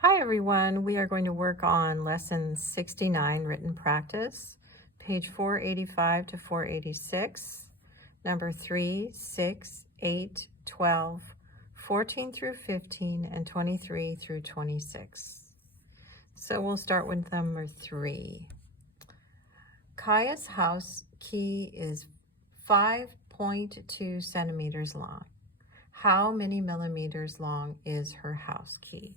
Hi everyone, we are going to work on lesson 69, written practice, page 485 to 486, number 3, 6, 8, 12, 14 through 15, and 23 through 26. So we'll start with number 3. Kaya's house key is 5.2 centimeters long. How many millimeters long is her house key?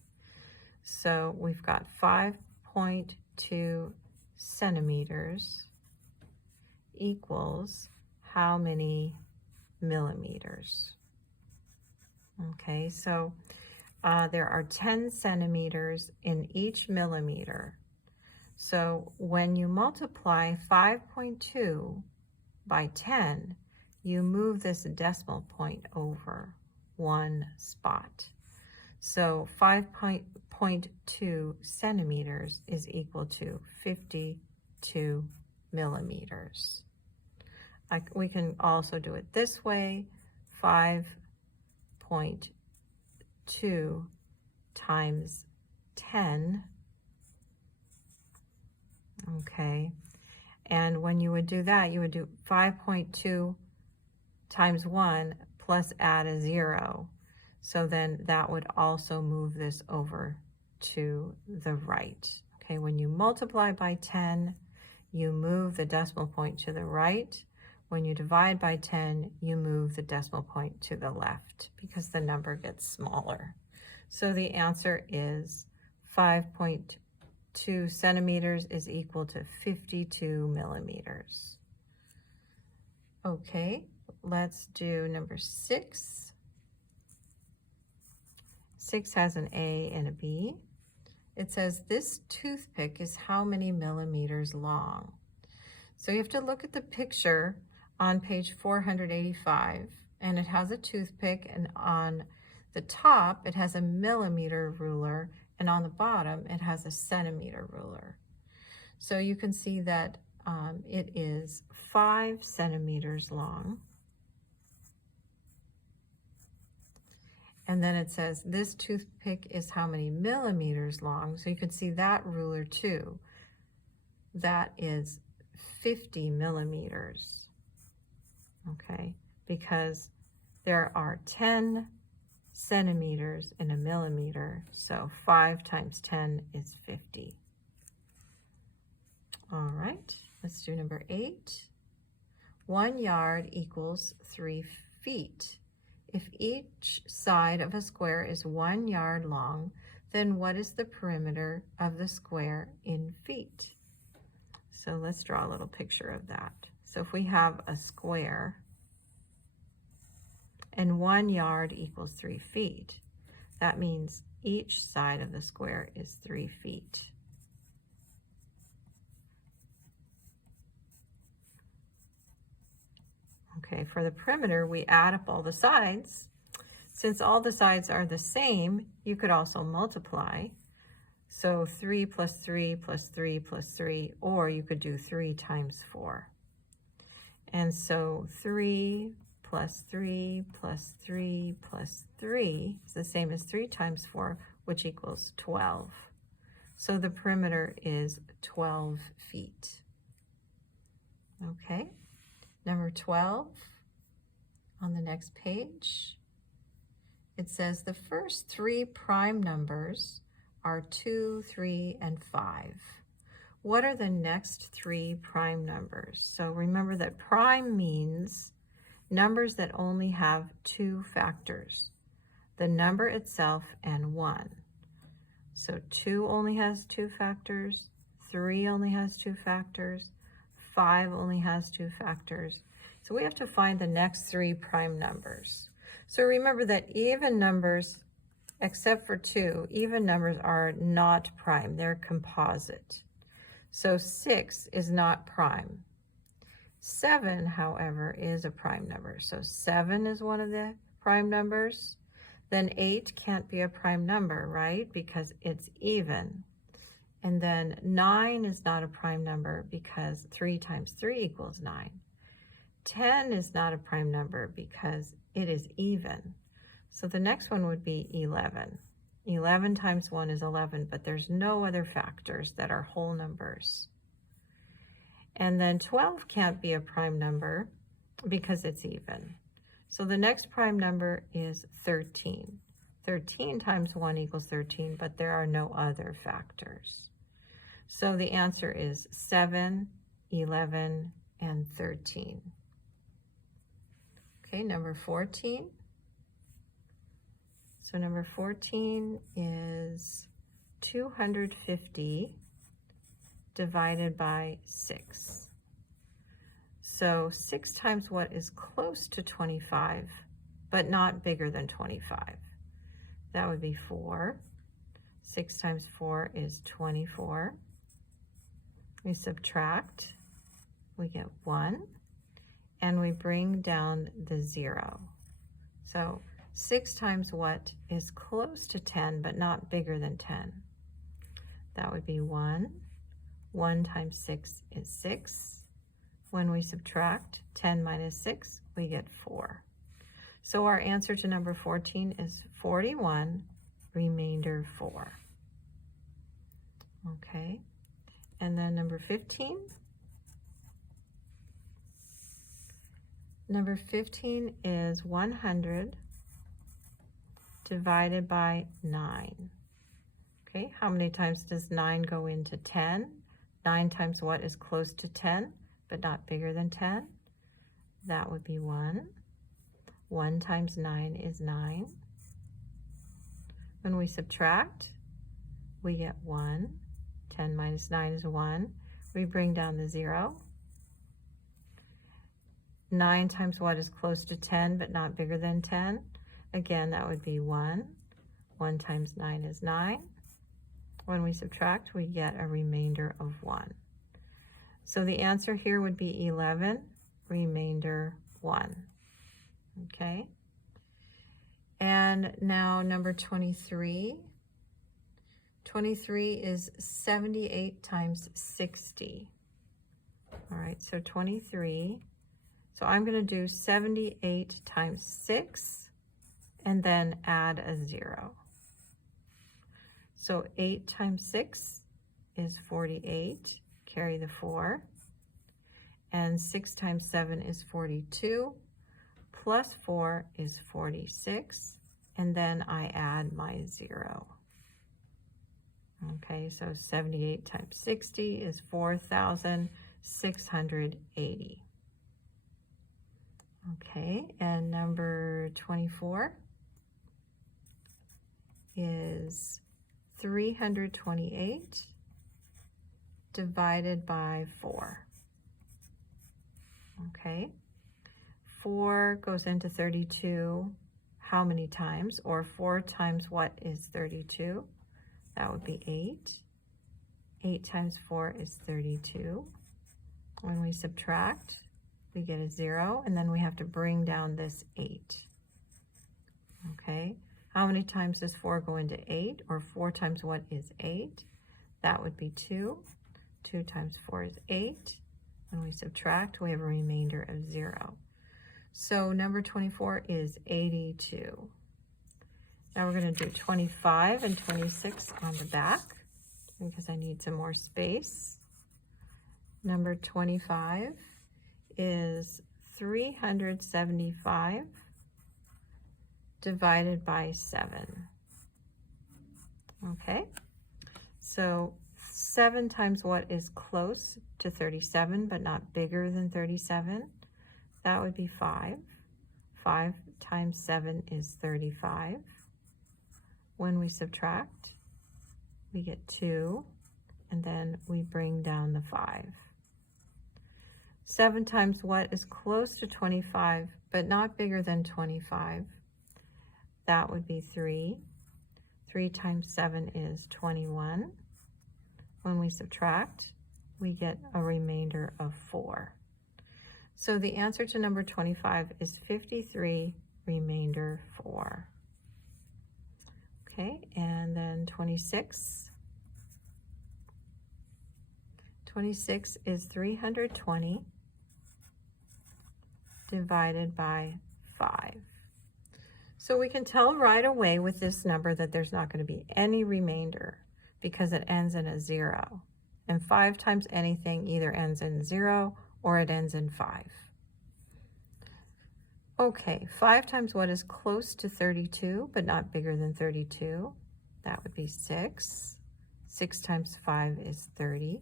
So we've got 5.2 centimeters equals how many millimeters? Okay, so there are 10 centimeters in each millimeter. So when you multiply 5.2 by 10, you move this decimal point over one spot. So 5.2 centimeters is equal to 52 millimeters. We can also do it this way, 5.2 times 10, okay? And when you would do that, you would do 5.2 times 1 plus add a 0. So then that would also move this over to the right. Okay, when you multiply by 10, you move the decimal point to the right. When you divide by 10, you move the decimal point to the left because the number gets smaller. So the answer is 5.2 centimeters is equal to 52 millimeters. Okay, let's do number 6. 6 has an A and a B. It says this toothpick is how many millimeters long? So you have to look at the picture on page 485, and it has a toothpick, and on the top it has a millimeter ruler, and on the bottom it has a centimeter ruler. So you can see that it is 5 centimeters long. And then it says this toothpick is how many millimeters long. So you can see that ruler too. That is 50 millimeters. Okay, because there are 10 centimeters in a millimeter. So 5 times 10 is 50. All right, let's do number 8. 1 yard equals 3 feet. If each side of a square is 1 yard long, then what is the perimeter of the square in feet? So let's draw a little picture of that. So if we have a square and 1 yard equals 3 feet, that means each side of the square is 3 feet. Okay, for the perimeter, we add up all the sides. Since all the sides are the same, you could also multiply. So 3 plus 3 plus 3 plus 3, or you could do 3 times 4. And so 3 plus 3 plus 3 plus 3 is the same as 3 times 4, which equals 12. So the perimeter is 12 feet. Okay. Number 12, on the next page, it says the first 3 prime numbers are 2, 3, and 5. What are the next 3 prime numbers? So remember that prime means numbers that only have 2 factors, the number itself and 1. So 2 only has 2 factors, 3 only has 2 factors, 5 only has 2 factors. So we have to find the next 3 prime numbers. So remember that even numbers, except for 2, even numbers are not prime, they're composite. So 6 is not prime. 7, however, is a prime number. So 7 is one of the prime numbers. Then 8 can't be a prime number, right? Because it's even. And then 9 is not a prime number because 3 times 3 equals 9. 10 is not a prime number because it is even. So the next one would be 11. 11 times 1 is 11, but there's no other factors that are whole numbers. And then 12 can't be a prime number because it's even. So the next prime number is 13. 13 times 1 equals 13, but there are no other factors. So the answer is 7, 11, and 13. Okay, number 14. So number 14 is 250 divided by 6. So 6 times what is close to 25, but not bigger than 25? That would be 4. 6 times 4 is 24. We subtract, we get 1, and we bring down the 0. So 6 times what is close to 10, but not bigger than 10? That would be 1. 1 times 6 is 6. When we subtract 10 minus 6, we get 4. So our answer to number 14 is 41, remainder 4. Okay, and then number 15. Number 15 is 100 divided by 9. Okay, how many times does 9 go into 10? 9 times what is close to 10, but not bigger than 10? That would be 1. 1 times 9 is 9. When we subtract, we get 1. 10 minus 9 is 1. We bring down the 0. 9 times what is close to 10, but not bigger than 10? Again, that would be 1. 1 times 9 is 9. When we subtract, we get a remainder of 1. So the answer here would be 11, remainder 1. Okay. And now number 23. 23 is 78 times 60. All right, so 23. So I'm going to do 78 times 6 and then add a 0. So 8 times 6 is 48, carry the 4. And 6 times 7 is 42, plus 4 is 46, and then I add my 0. Okay, so 78 times 60 is 4,680. Okay, and number 24 is 328 divided by 4. Okay, 4 goes into 32 how many times? Or 4 times what is 32? That would be 8. 8 times 4 is 32. When we subtract, we get a 0, and then we have to bring down this 8. Okay, how many times does 4 go into 8? Or 4 times what is 8? That would be 2. 2 times 4 is 8. When we subtract, we have a remainder of 0. So number 24 is 82. Now we're going to do 25 and 26 on the back because I need some more space. Number 25 is 375 divided by 7. Okay, so 7 times what is close to 37 but not bigger than 37? That would be 5. 5 times 7 is 35. When we subtract, we get 2, and then we bring down the 5. 7 times what is close to 25 but not bigger than 25? That would be 3. 3 times 7 is 21. When we subtract, we get a remainder of 4. So the answer to number 25 is 53, remainder 4. Okay, and then 26. 26 is 320 divided by 5. So we can tell right away with this number that there's not going to be any remainder because it ends in a 0. And 5 times anything either ends in 0 or it ends in 5. Okay, 5 times what is close to 32 but not bigger than 32? That would be 6. 6 times 5 is 30.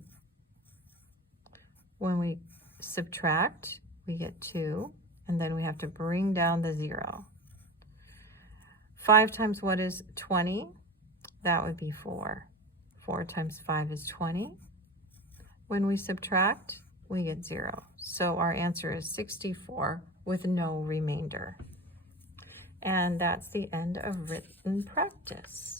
When we subtract, we get 2, and then we have to bring down the 0. 5 times what is 20? That would be 4. 4 times 5 is 20. When we subtract, we get 0. So our answer is 64 with no remainder. And that's the end of written practice.